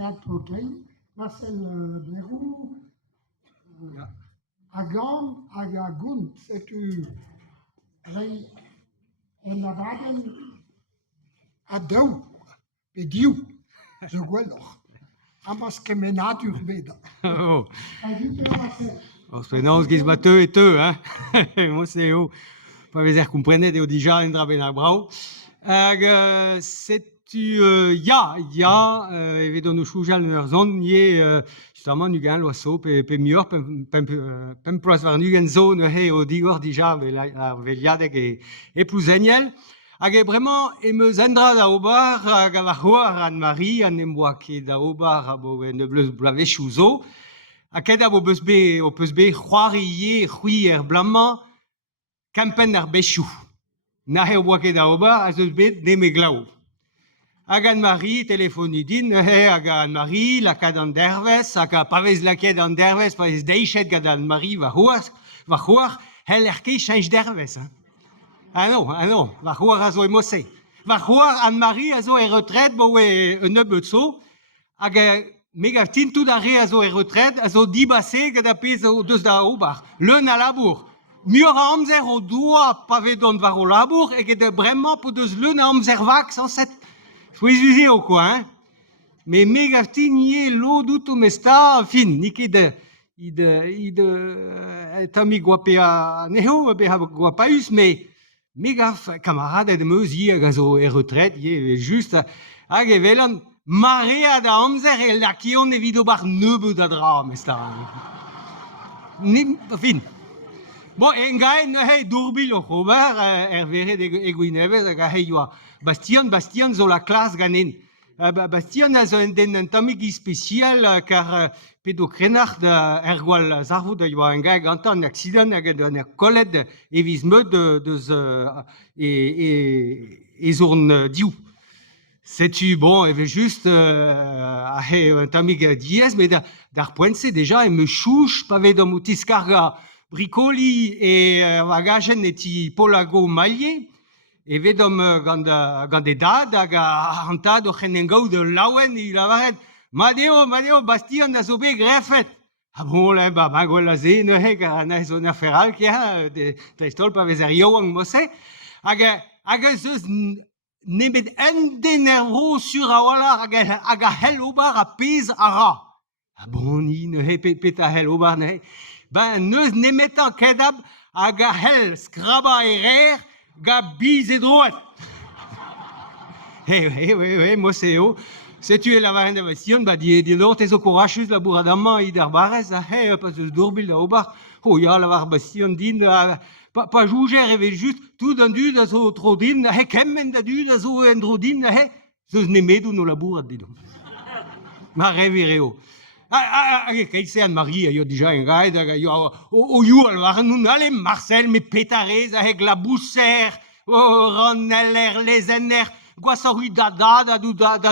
Beat Poquet, Marcel Blairoux, Agam, Agagun, c'est-tu en Avaden Adou, et Dieu, je vois alors. Amas kemenat urbeda. Oh. Os gis bateu et teu, hein? Moi c'est où? Pas vezer comprendre de déjà indra ben brau. C'est-tu evit on choujal ur zone nie justement nu gan l'oiseau pe mieux pem pros var nu gan zone he o digor déjà veliadeg et plus eniel. Hag vraiment me zendra da obar hag a war Anne-Marie an emboa ket da obar a bo ne bleus blavechou zo. A ket a bo peus be c'hoari c'hui blamma kampen ar bechou. Na he o boa ket da obar a zeus bet ne me glaou. Hag Anne-Marie telefoni din hag Anne-Marie lakad an dervez hag a pavez lakad an dervez pavez deichet gad Anne-Marie va c'hoar hel er ket chanj dervez. Ah non, va c'hoar a zo e mosse. Va c'hoar Anne-Marie a zo e retret bo e nebeut zo hag mega tintout a re a zo e retret a zo dibase gad a pez o deus da obar. Leun a labour. Mieux a amzer o doa pavedon var o labour et gade bremañ po deus leun a amzer vak sans set fouizuzi o quoi, hein? Mais mega tinye lo douto mesta fin, niket tami gwapea neho be ha gwapaus, mais mega camarade de meusi hag a zo e retret, juste hag e velan marea da amzer e lakion evit obar nebeut da dra mesta. Fin. Bon, en gae ne dourbil o c'hober veret e gwinevez hag a yoa Bastien zo la klas ganin. Bastien a zo den tamig spécial car pedo krenard gwal zarvou da yoa en gae gantan an accident hag an kollet eviz meut deus e zourn diou. C'est-tu bon, et juste un tamig diez, mais d'ar poense déjà e me chouche pavé d'om outis karga bricoli et vagagen eti polago malier. Et vedom gant e dad hag a hantad o c'henengaou de laouen i lavaret. Madeo, Bastien a zo bet greffet. Ah bon, là, ba gwell a ze, neuheg a na zo na feral kia, da stol pa vez ar yaouang mosse. Hag a zeus nebet den ro sur a olar hag a hel obar a pez a ra. Ah bon, neuheg pet a hel obar, neuheg. Neus nemetan kedab hag a hel skraba e rer ga biz e droet. Moi c'est eo. Setu e lavaret da Bastien, di lort ezo korachus labour adamman i dar barez, pas eus dourbil da obar. Ya lavar Bastien din, pa jouger evet just tout an dud a zo tro din, kemmen da dud a zo en dro din, zeus nemedou no labourat didon. Ma revireo. Keitse Anne-Marie a yo déjà en gaed hag a yo o you alvar nou ale Marcel me petarez hag la bousser ran eller lezener gwasarui da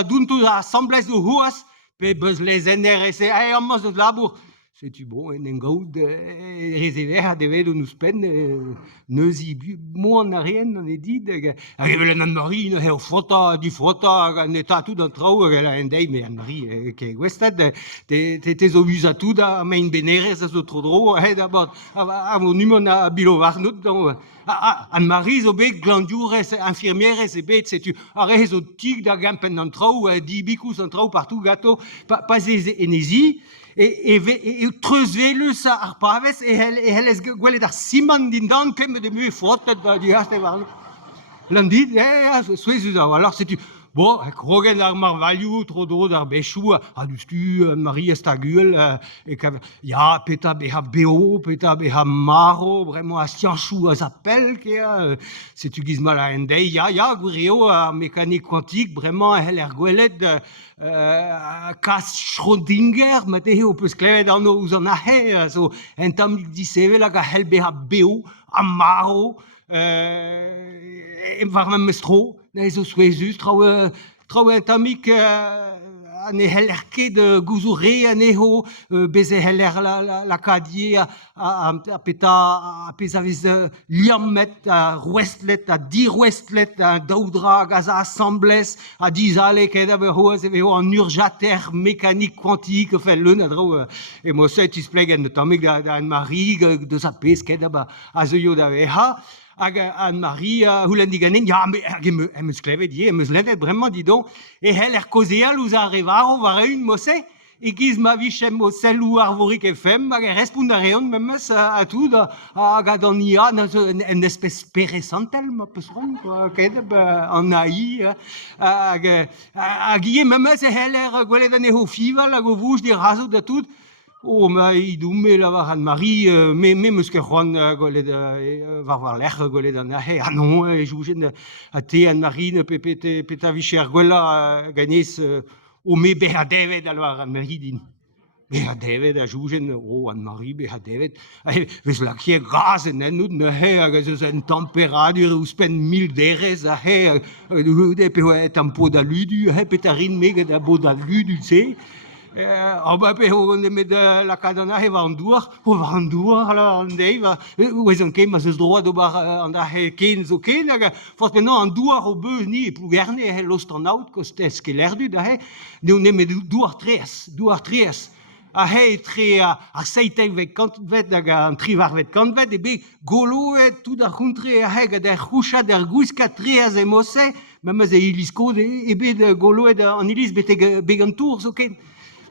duntou da samblez o hoas pe beus lezener e se amaz o labour. C'est-tu bon, en gaout rezever a devet o nous pen neuzi mo an arien an edid hag evel an Anne-Marie o frota di frota hag an eta tout an trao hag en dei me Anne-Marie ke gwestet te zo us a tout a mein benerez a zo tro dro d'abord a mo numon a bilo varnout Anne-Marie zo bet glandiourez infirmierez e bet setu a re zo tig da gampen an trao di bikous an trao partout gato pas enezi et treuz velus ar pavez e hel gwelet ar siman din dan kemme de mue frottet da di haste war landit souezus a alors setu bon krogen ar marvalioù tro dro d'ar bechou a dustu Anne-Marie estagul ya peta beha beo peta beha maro vraiment a sianchou a zapel kea setu gizmal a endei ya gwireo a mécanique quantique vraiment hel er gwelet kas Schrödinger mathe o peus klevet an ouz an ahe so en tamig disevel hag a hel beha beo a maro var mem mestro ne zo souezus trao un tamik ane heller ket gouzoure aneho, bez e heller la kadie a pezavez liammet, a rouestlet, a dirouestlet, a daudra gaz a assemblès, a dizale ket ave hoaz eveho an urjater mécanique quantique, fait leun adro, e mo se tis plegen de tamig da Anne-Marie, de sa pez ket a zeuio da veha, hag Anne-Marie houlen diganen, ja, emus klevet die, emus lennet bremañ didon, e hel kozéal ouz a revaro war eun mosse, e giz ma vichem o sellou arvorik e fem, hag e respond a reon memes a tout, hag a dan ia, en espèce peresantel, ma peus ron, kedeb an AI, hag ie memes e hel gwelet an eho fival, hag o vouj di razo da tout, oh, ma idoume la var Anne-Marie, me meus ket c'hoant gwelet war lec'h gwelet an ahe, ah non, joujen a te Anne-Marie ne pet a vicher gwella gagnez o me beha devet al war Anne-Marie din. Beha devet a joujen, oh Anne-Marie beha devet, vez la kie graz en ennout ne he, hag eus en temperadur ouz pen 1000 derez a he, de pe et an po da ludu, pet a rin meget a po da ludu se, ba pe ho ne met la kadana he va an douar la an dei va ouz an ket ma zeus droit d'ober an da he ken zo ken hag fos penañ an douar o beus ni e plou gerne he l'ostranaut kostez ke lerdu da he ne met douar tres a he tre ar seitek vet kantvet hag an trivar vet kantvet e be goloet tout ar c'hountre a he gad er c'houchat er gouiskat treaz e mosse memez e ilisko e bet goloet an iliz bet an tour zo ken.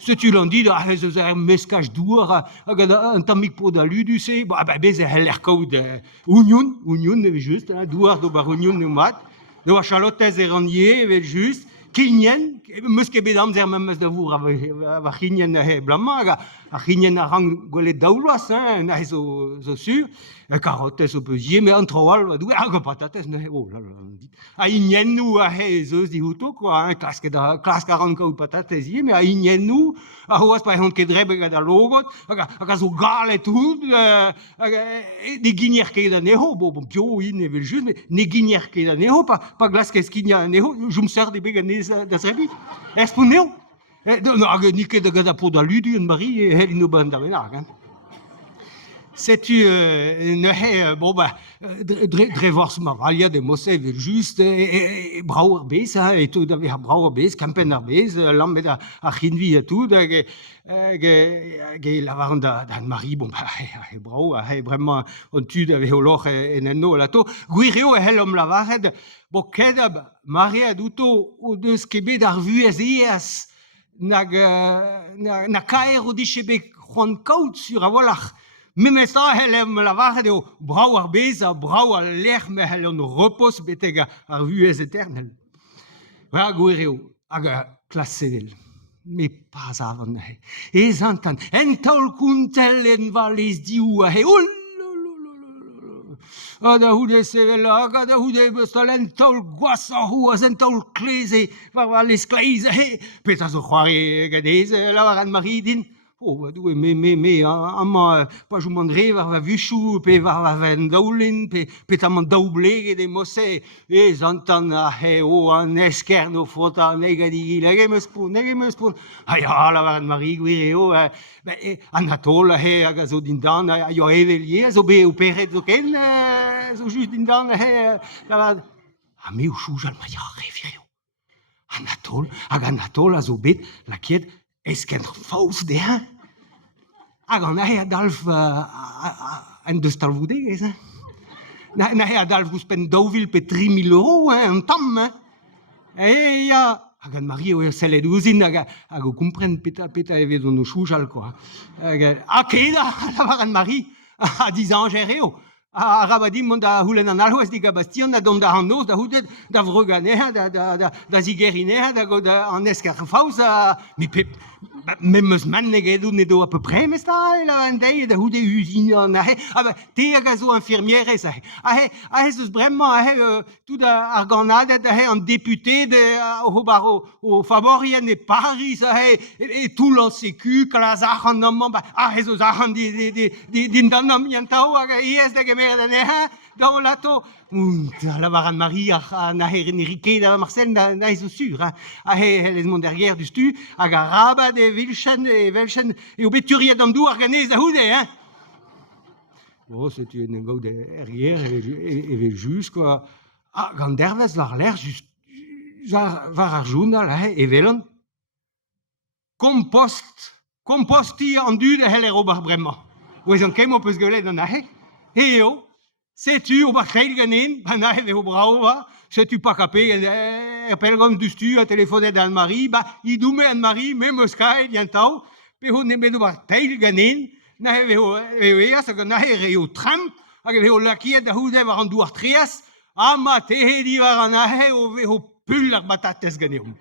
Se tu l'an dit, ah, ez eus ar meskaj douar, hag an tamik po da ludu se, bez e heller kaout oignon eve just, douar d'ober oignon no mat, de oa chalotez e ranier eve just, kinien, meus ket bet amzer memes da vour a kinien a he blama, hag a kinien a rang gwelet daouloaz, na he zo sur, a karotez o peuzier, me an troal va douer, hag a patatez, oh la la, a inien nou a he zeus di houto, klask a rankaout patatez ie, me a inien nou, a hoaz pa hant ket dreb gad a logot, hag a zo galet tout, ne ginier ket an eho, bon pio in evel just, ne ginier ket an eho, pa glas ket skinia an eho, joum ser de beg an ez da zrebi, espon neo, hag ni ket gad a po da ludu an bari, hel ino ban da benag, Setu ne he, bon dre vors ma valia de mosse evel just, braour bez, et tout d'ave ar braour bez, kampen ar bez, lammet ar c'hinvi a tout, ge lavaran da Anne-Marie, bon he brao, he bremañ an tu d'ave o loch en enno la to, gwireo e hel om lavaret, bo kedab mare a douto o deus kebet ar vuez eas, na kaer o dichebek c'hoant kaout sur a volach, Memes ta helem lavaret eo brao ar bez a brao a lec'h me hel an repos beteg ar vuez eternel. Va gwireo hag a klas sevel. Me pas avan he. Ez antan, en taol kountel en valez diou a he. Da houde sevel hag da houde bestal en taol gwas a hoaz en taol kleze var valez kleiz a he. Pet a zo c'hoare gadez lavar Anne-Marie din. Oh, doue, me, ama, pa jou man dre var va vuchou, pe var va ven daoulin, pe ta man daoubleget e mosse, zantan a he o an esker no fota negadi, nege meus poun. Ha ya, la var Anne-Marie gwireo, an atol a he hag a zo din dan, a yo evelie, a zo be o peret zo ken, zo just din dan a he, la var... Ha me o choujal ma ya revireo. An atol a zo bet, la kiet, esken faus de ha? Hag an ahe a dalf en deus talvoudegez, na he a dalf gous pen daouvil pe 3000 euro, an tam, ya, hag Anne-Marie o sellet ouzin hag o kompren peta evez on o choujal, quoi. Ha keda, la var Anne-Marie, a dizanger eo. A rabadim mont da houlen an alhoaz dig a bastion, da dom da an noz, da houdet, da vreganea, da zigerinea, da an esker faus, me meus man negedout ne do a peu près, mes ta, an dei, da houdet usine an ahe, te hag a zo infirmierez ahe. Ahe zeus bremañ ahe, tout ar ganadet ahe an deputé o bar o favorien e Paris ahe, e tout l'an secu, kalaz ac'han amman, ahe zeus ac'han din dan am yantao, hag iez da gemeret an ehe, da o lato, Und la var Anne-Marie na Henrique da Marcel na is sur, les mon derrière du stu, a garaba de vilchen et velchen et obituria dans dou organise da houde, hein. Bon, c'est une go derrière et juste quoi. Ah, quand derves var l'air juste var arjuna là et velon. Composti en du de heller ober bremmer. Wo is an kemo pus gelet na he. Heo. Sais-tu au bachel ganin, banaï ve au brava, sais-tu pas capé, pelgom du stu, a téléphoné d'Anne-Marie, bah, il doume Anne-Marie, même Sky, bientôt, puis on est au bachel ganin, na ve au ça que na he au tram, a ve au lakiet da hude var an duar trias, ama te he di var na he au pull la batates ganin.